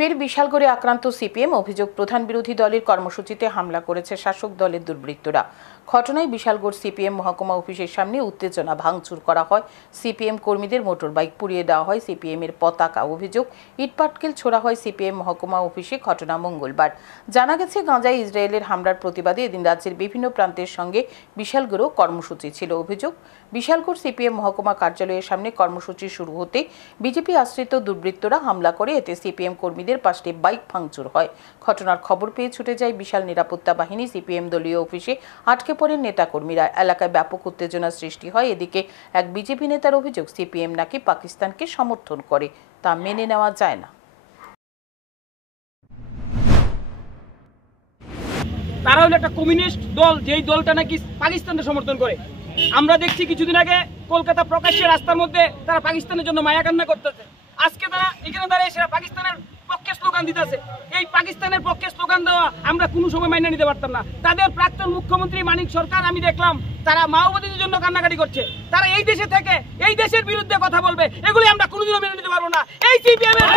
ফের বিশালগড়ে আক্রান্ত সিপিএম। অভিযোগ, প্রধান বিরোধী দলের কর্মসূচিতে হামলা করেছে শাসক দলের দুর্বৃত্তরা। ঘটনায় বিশালগড় সিপিএম মহকুমা অফিসের সামনে উত্তেজনা, ভাঙচুর করা হয়। সিপিএম কর্মীদের মোটরবাইক পুড়িয়ে দেওয়া হয়, সিপিএম এর পতাকা। অভিযোগ, ইটপাটকেল ছোড়া হয় সিপিএম মহকুমা অফিসে। ঘটনা মঙ্গলবার। জানা গেছে, গাঁজায় ইসরায়েলের হামলার প্রতিবাদে এদিন রাজ্যের বিভিন্ন প্রান্তের সঙ্গে বিশালগড়েও কর্মসূচি ছিল। অভিযোগ, বিশালগড় সিপিএম মহকুমা কার্যালয়ের সামনে কর্মসূচি শুরু হতে বিজেপি আশ্রিত দুর্বৃত্তরা হামলা করে। এতে সিপিএম কর্মীদের 5টি বাইক ভাঙচুর হয়। ঘটনার খবর পেয়ে ছুটে যায় বিশাল নিরাপত্তা বাহিনী। সিপিএম দলীয় অফিসে আটকে পড়েন নেতাকর্মীরা। এলাকায় ব্যাপক উত্তেজনা সৃষ্টি হয়। এদিকে এক বিজেপি নেতার অভিযোগ, সিপিএম নাকি পাকিস্তানকে সমর্থন করে, তা মেনে নেওয়া যায় না। তারা হলো একটা কমিউনিস্ট দল, যেই দলটা নাকি পাকিস্তানকে সমর্থন করে। আমরা দেখছি কিছুদিন আগে কলকাতা প্রকাশ্যে রাস্তার মধ্যে তারা পাকিস্তানের জন্য মায়া কান্না করতেছে। আজকে তারা এখানে দাঁড়িয়ে সেরা পাকিস্তানের পক্ষে স্লোগান দিতেছে। এই পাকিস্তানের পক্ষে স্লোগান দেওয়া আমরা কোনো সময় মাইনে নিতে পারতাম না। তাদের প্রাক্তন মুখ্যমন্ত্রী মানিক সরকার, আমি দেখলাম তারা মাওবাদীদের জন্য কান্নাকাটি করছে। তারা এই দেশে থেকে এই দেশের বিরুদ্ধে কথা বলবে, এগুলি আমরা কোনোদিনও মেনে নিতে পারবো না। এই সিপিএম এর